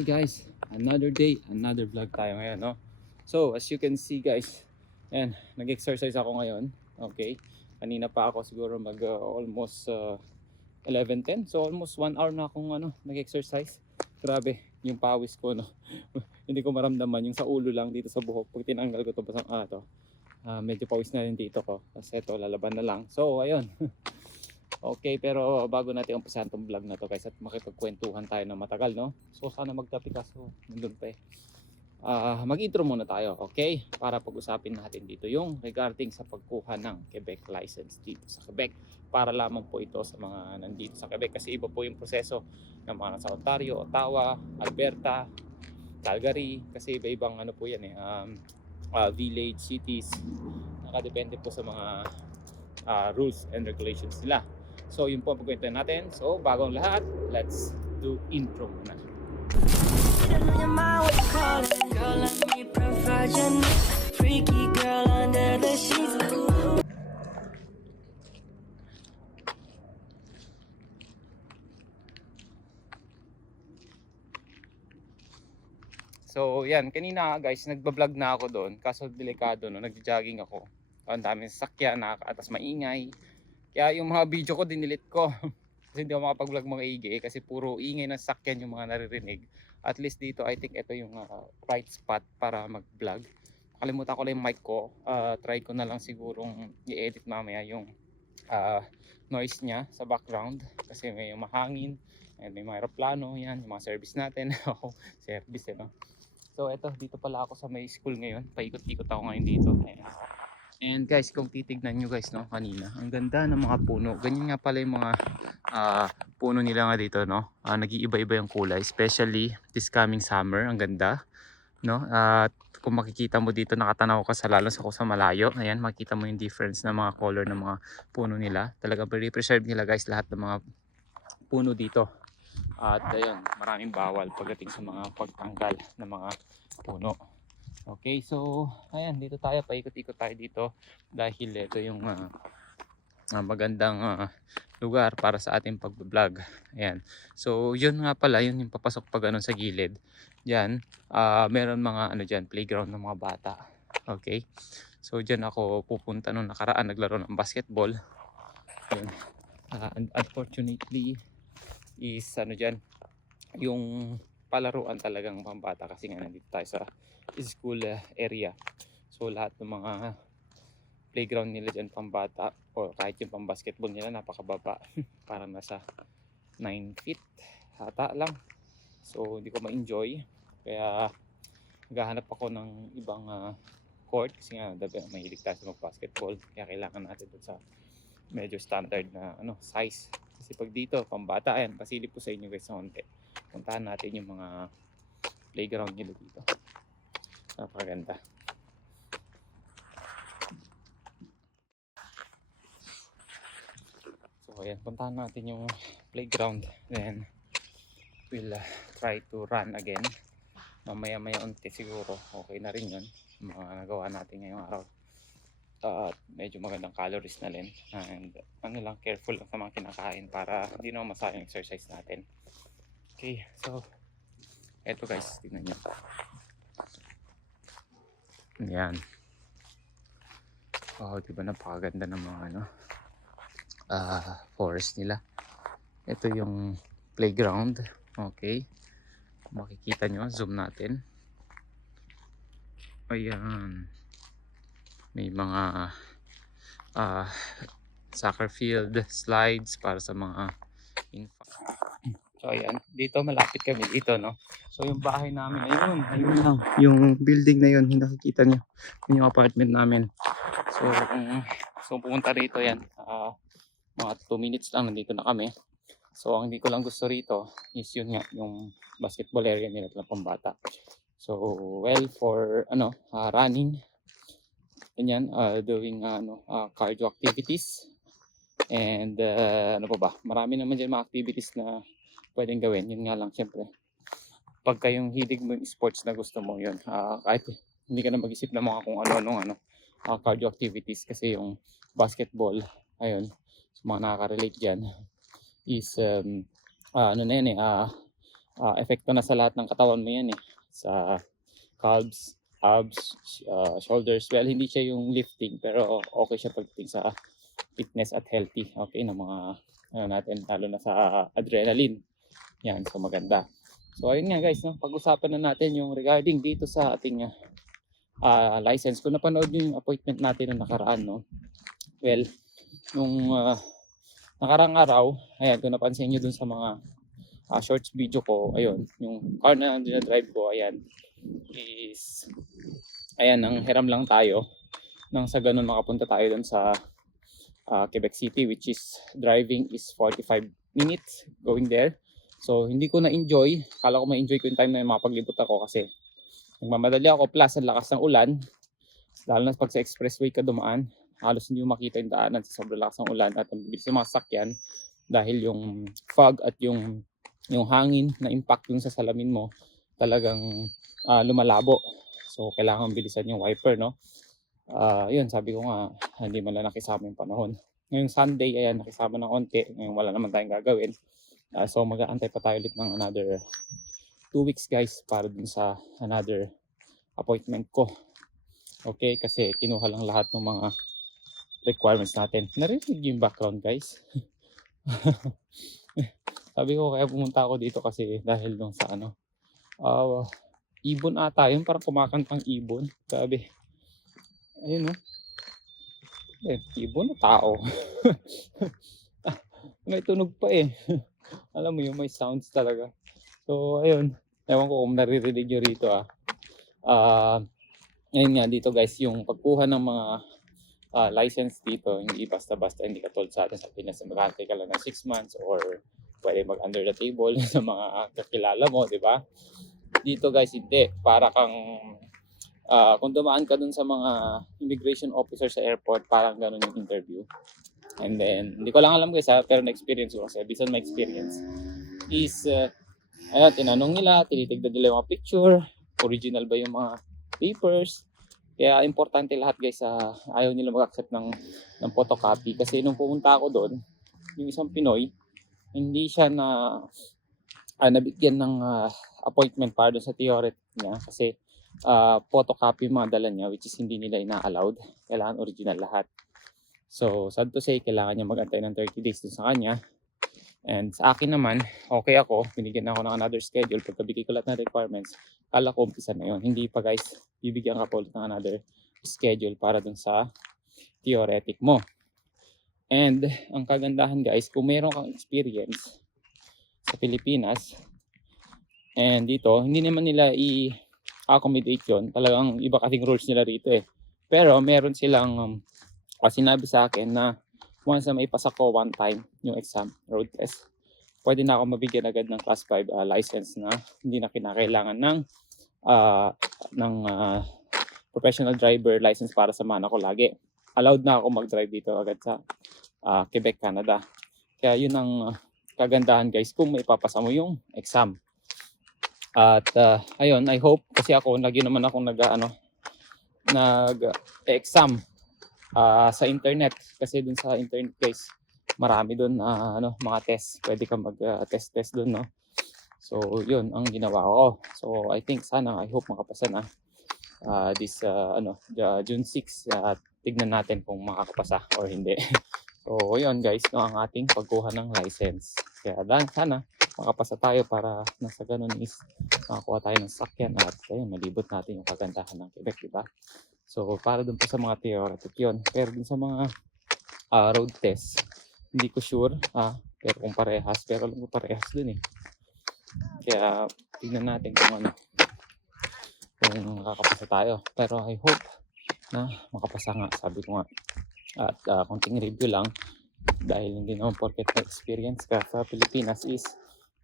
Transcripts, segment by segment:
Hi guys, another day, another vlog tayo ngayon, no? So, as you can see guys, ayan, nag-exercise ako ngayon. Okay, kanina pa ako siguro mag almost 11:10. So, almost 1 hour na akong nag-exercise. Grabe, yung pawis ko, no? Hindi ko maramdaman, yung sa ulo lang dito sa buhok. Pag tinanggal ko to, medyo pawis na rin dito ko. Kasi ito, lalaban na lang. So, ayun. Okay, pero bago natin umpisahan tong vlog na to guys at makipagkwentuhan tayo ng matagal, no? So sana magkape kaso nandun pa eh. Mag-intro muna tayo, okay? Para pag-usapin natin dito yung regarding sa pagkuha ng Quebec license dito sa Quebec. Para lamang po ito sa mga nandito sa Quebec kasi iba po yung proseso ng mga nasa Ontario, Ottawa, Alberta, Calgary. Kasi iba-ibang ano po yan eh, village, cities. Nakadepende po sa mga rules and regulations nila. So yun po ang pagkwentuhan natin. So bagong lahat, let's do intro muna. So yan, kanina guys, nagbablog na ako doon. Kaso delikado no, nagjo-jogging ako. Ang daming sasakyan, nakakaatas maingay. Kaya yung mga video ko dinilit ko. Kasi hindi ako makapag-vlog mga ingay kasi puro ingay ng sakyan yung mga naririnig. At least dito I think ito yung right spot para mag-vlog. Kalimutan ko lang yung mic ko. Try ko na lang sigurong i-edit mamaya yung noise niya sa background. Kasi may mahangin, and may mga aeroplano, yan, yung mga service natin. Service eh, no? So eto, dito pala ako sa may school ngayon. Paikot-ikot ako ngayon dito. Ayan. And guys, kung titignan nyo guys, no, kanina, ang ganda ng mga puno. Ganyan nga pala yung mga puno nila nga dito, no. Nag-iiba-iba yung kulay, especially this coming summer. Ang ganda, no. At kung makikita mo dito, nakatanaw ka sa lalo sa malayo. Ayan, makikita mo yung difference ng mga color ng mga puno nila. Talagang pre-preserve nila guys lahat ng mga puno dito. At ayun, maraming bawal pagdating sa mga pagtanggal ng mga puno. Okay, so ayan, dito tayo, paikot-ikot tayo dito dahil ito yung magandang lugar para sa ating pag-vlog. Ayan. So yun nga pala, yun yung papasok pag sa gilid. Diyan, meron mga diyan, playground ng mga bata. Okay? So diyan ako pupunta nung nakaraan, naglaro ng basketball. Yun. Unfortunately is diyan, yung palaruan talagang pambata kasi nga nandito tayo sa school area. So lahat ng mga playground nila dyan pambata o kahit yung pambasketball nila napakababa. Parang nasa 9 feet hata lang. So hindi ko ma-enjoy. Kaya naghahanap ako ng ibang court kasi nga mahilig tayo sa basketball. Kaya kailangan natin dun sa medyo standard na size. Kasi pag dito pambata, ayan, pasilip po sa inyo guys sa konti. Puntahan natin yung mga playground nila dito. Napakaganda. So ayan, puntahan natin yung playground. Then we'll try to run again. Mamaya unti siguro okay na rin yun, mga nagawa natin ngayong araw. Medyo magandang calories na rin. And lang, careful lang sa mga kinakain para hindi naman masayang exercise natin. Okay, so eto guys, tingnan nyo. Yan. Diba napakaganda ng mga forest nila. Ito yung playground. Okay, makikita nyo, zoom natin. Ayan, may mga soccer field, slides para sa mga info. So ayan, dito malapit kami dito, no. So yung bahay namin, ayun lang, yung building na yun, yung nakikita nyo, yung apartment namin. So kung pumunta rito yan, mga 2 minutes lang nandito na kami. So ang hindi ko lang gusto rito is yun nga, yung basketball area nila ng pambata. So well, for running, ganyan, doing cardio activities, and ano pa ba, marami naman dyan mga activities na pwedeng gawin. Yun nga lang, syempre pagka yung hilig mo yung sports na gusto mo, yun, kahit hindi ka na mag-isip ng mga kung ano cardio activities, kasi yung basketball, ayun, so mga nakaka-relate dyan is ano na yun epekto na sa lahat ng katawan mo yan eh. Sa calves, abs, shoulders. Well, hindi siya yung lifting pero okay siya pagdating sa fitness at healthy. Okay na mga ano natin, lalo na sa adrenaline. Yan, so maganda. So ayun nga guys, no? Pag-usapan na natin yung regarding dito sa ating license. Kung napanood nyo yung appointment natin na nakaraan, no? Well, nung nakarang araw, ayan, kung napansin nyo dun sa mga shorts video ko, ayun, yung car na dinadrive ko, ayan, is, ayan, ang hiram lang tayo nang sa ganun makapunta tayo dun sa Quebec City, which is driving is 45 minutes going there. So hindi ko na-enjoy, kala ko ma-enjoy ko yung time na makapaglibot ako kasi nagmamadali ako, plus ang lakas ng ulan, lalo na pag sa expressway ka dumaan, halos hindi mo makita yung daanan sa sobrang lakas ng ulan at ang bilis ng mga sakyan dahil yung fog at yung hangin na impact dun sa salamin mo talagang lumalabo. So kailangan bilisan yung wiper, no? Yun, sabi ko nga, hindi man lang nakisama yung panahon. Ngayong Sunday, ayan, nakisama ng konti. Ngayon wala naman tayong gagawin. So mag-aantay pa tayo ulit ng another 2 weeks guys para dun sa another appointment ko. Okay, kasi kinuha lang lahat ng mga requirements natin. Narinig yung background guys. Sabi ko kaya pumunta ako dito kasi dahil dun sa ano, ibon ata yun, parang kumakantang ibon. Sabi, ayun no, ibon o tao? May tunog pa eh. Alam mo yun, may sounds talaga. So ayun, ewan ko kung naririnig nyo rito ngayon nga dito guys, yung pagkuha ng mga license dito, hindi basta-basta, hindi katulad sa atin sa Pinas na mag-aantay ka lang ng 6 months or pwede mag under the table sa mga kakilala mo, di ba? Dito guys, hindi. Para kang kung dumaan ka dun sa mga immigration officer sa airport, parang ganun yung interview. And then, hindi ko lang alam guys pero na-experience ko kasi based on my experience is ayun, tinanong nila, tinitignan nila yung mga picture, original ba yung mga papers. Kaya importante lahat guys, ayaw nila mag-accept ng photocopy kasi nung pumunta ako doon, yung isang Pinoy, hindi siya nabigyan ng appointment para doon sa theory niya kasi photocopy yung mga dala niya, which is hindi nila ina-allowed. Kailangan original lahat. So sad to say, kailangan niya mag-antay ng 30 days dun sa kanya. And sa akin naman, okay ako, binigyan ako ng another schedule. Pagkabigay ko lahat ng requirements, kala ko umpisa na yun. Hindi pa guys, bibigyan ka po ulit ng another schedule para dun sa theoretic mo. And ang kagandahan guys, kung meron kang experience sa Pilipinas and dito, hindi naman nila i-accommodate yun. Talagang iba kasing rules nila rito eh. Pero meron silang sinabi sa akin na once na maipasa ko one time yung exam, road test, pwede na ako mabigyan agad ng class 5 license na hindi na kinakailangan ng professional driver license para samahan ako lagi. Allowed na ako mag-drive dito agad sa Quebec, Canada. Kaya yun ang kagandahan guys kung maipapasa mo yung exam. At ayun, I hope, kasi ako lagi naman akong nag-exam sa internet, kasi dun sa internet guys marami dun mga test, pwede ka mag-test dun, no? So yun ang ginawa ko. So I think I hope makapasa na this June 6. Tignan natin kung makakapasa or hindi. So yun guys, no, ang ating pagkuha ng license. Kaya sana makapasa tayo para nasa ganun is makakuha tayo ng sakyan at ayun, malibot natin yung kagandahan ng Quebec, diba? So para dun po sa mga theoretic yun. Pero dun sa mga road test, hindi ko sure pero kung parehas, pero alam ko parehas dun eh. Kaya tignan natin kung makakapasa tayo. Pero I hope na makapasa nga, sabi ko nga. At konting review lang, dahil hindi naman porket na experience ka sa Pilipinas is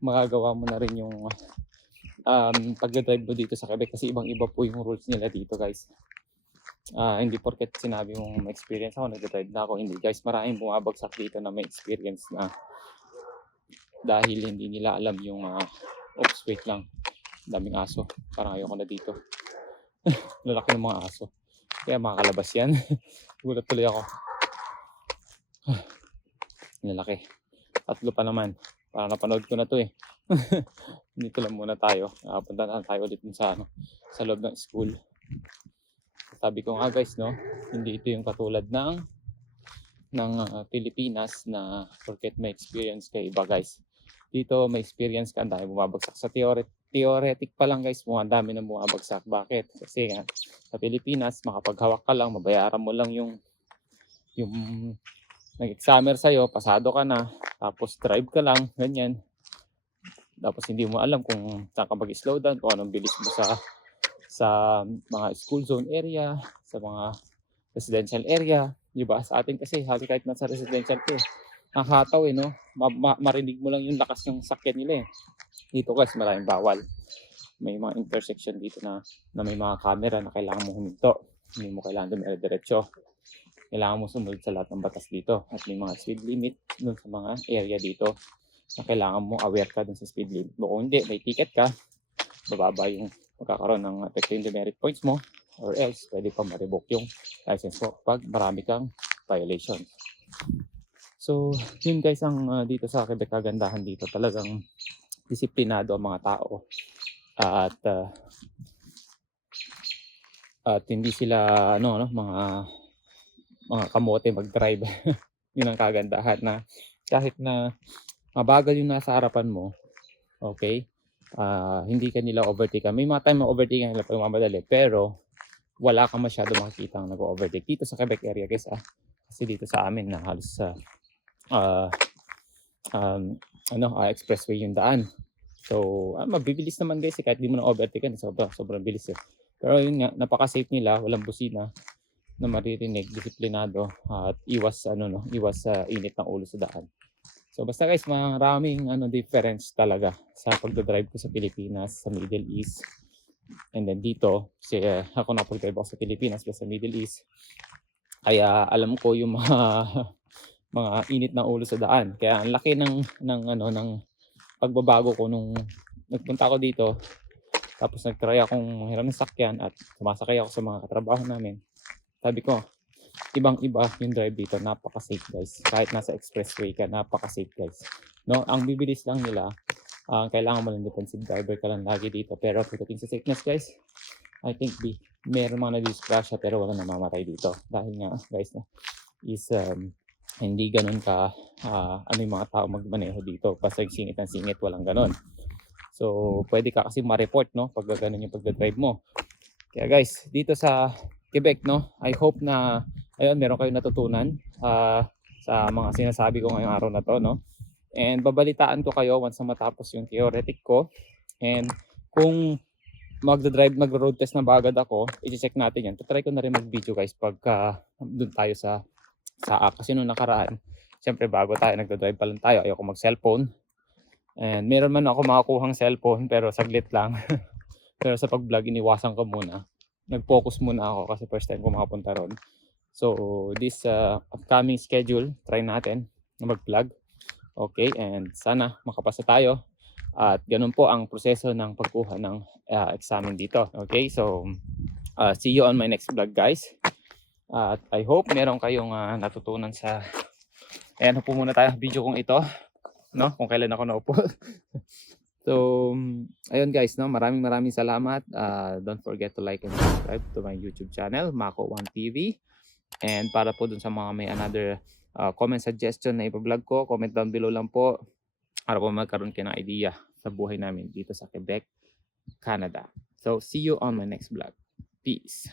magagawa mo na rin yung pag-drive mo dito sa Quebec, kasi ibang iba po yung rules nila dito guys. Hindi porket sinabi mong experience ako, nag-drive na ako. Hindi guys, maraming bumabagsak dito na may experience na dahil hindi nila alam yung oops, wait lang, daming aso, parang ayoko na dito. Lalaki ng mga aso, kaya makakalabas yan. Gulat tuloy ako. Lalaki, 3 pa naman, Parang napanood ko na to eh. Dito lang muna tayo. Punta na tayo ulit dun sa, sa loob ng school. Sabi ko nga guys, no, hindi ito yung katulad ng Pilipinas na porket may experience ka iba guys. Dito may experience ka, ang dami bumabagsak sa theoretic pa lang guys, ang dami na bumabagsak. Bakit? Kasi nga sa Pilipinas, makapaghawak ka lang, mabayaran mo lang yung nag-examiner sa'yo, pasado ka na, tapos drive ka lang, ganyan. Tapos hindi mo alam kung saan ka mag-slow down, kung anong bilis mo sa mga school zone area, sa mga residential area, di ba? Sa atin kasi, halos kahit nasa residential ko, nakakataw no? Marinig mo lang yung lakas ng sakyan nila eh. Dito guys, maraming bawal. May mga intersection dito na may mga camera na kailangan mo huminto. Hindi mo kailangan dumire-diretso. Kailangan mo sumunod sa lahat ng batas dito. At may mga speed limit dun sa mga area dito na kailangan mo aware ka dun sa speed limit. Kung hindi, may ticket ka, bababa yung magkakaroon ng epekto yung demerit points mo, or else pwede pa ma-revoke yung license mo pag marami kang violation. So yun guys ang dito sa Quebec, kagandahan dito, talagang disiplinado ang mga tao at hindi sila mga kamote mag-drive. Yun ang kagandahan, na kahit na mabagal yung nasa harapan mo, okay, hindi ka nila overtake. May mga time na overtake nila pag mamadali, pero wala kang masyado makikita ang nag-overtake dito sa Quebec area guys. Kasi dito sa amin na halos expressway yung daan. So mabibilis naman guys kahit di mo na overtake, sobrang bilis eh. Pero yun nga, napaka-safe nila, walang busina na maririnig, disiplinado, at iwas init ng ulo sa daan. So basta guys, maraming difference talaga sa pagdadrive ko sa Pilipinas, sa Middle East. And then dito, kasi ako napag-drive ako sa Pilipinas pero sa Middle East. Kaya alam ko yung mga init ng ulo sa daan. Kaya ang laki ng pagbabago ko nung nagpunta ako dito. Tapos nag-try akong hiram ng sakyan at sumasakay ako sa mga katrabaho namin. Sabi ko, ibang-iba yung drive dito, napaka-safe guys. Kahit nasa expressway ka, napaka-safe guys. No, ang bibilis lang nila, kailangan mo lang defensive driver ka lang lagi dito. Pero pagdating sa safeness guys, I think meron mga na-discrash pero wala namamatay dito. Dahil nga guys, is hindi ganun ka yung mga tao magmaneho dito. Basta singit ng singit, walang ganun. So pwede ka kasi ma-report, no, pag ganun yung pagdadrive mo. Kaya guys, dito sa Quebec, no, I hope na ayun, meron kayong natutunan sa mga sinasabi ko ngayong araw na to, no. And babalitaan ko kayo once na matapos yung theoretic ko. And kung mag-road test na ba agad ako, i-check natin yan. Try ko na rin mag-video guys pagka doon tayo sa kasi nung nakaraan, syempre bago tayo nagda-drive pa lang tayo, ayoko mag-cellphone. And meron man ako makakuhang cellphone pero saglit lang. Pero sa pag-vlog, iniwasan ko muna. Nag-focus muna ako kasi first time ko makapunta ron. So this upcoming schedule, try natin na mag-vlog. Okay, and sana makapasa tayo. At ganun po ang proseso ng pagkuha ng examen dito. Okay, so see you on my next vlog guys. At I hope meron kayong natutunan sa ayan po muna tayo video kong ito, no, kung kailan ako naupo. So ayun guys, no, maraming salamat. Don't forget to like and subscribe to my YouTube channel, Mako1 TV. And para po dun sa mga may another comment suggestion na i-vlog ko, comment down below lang po para po magkaroon kayo ng idea sa buhay namin dito sa Quebec, Canada. So see you on my next vlog. Peace.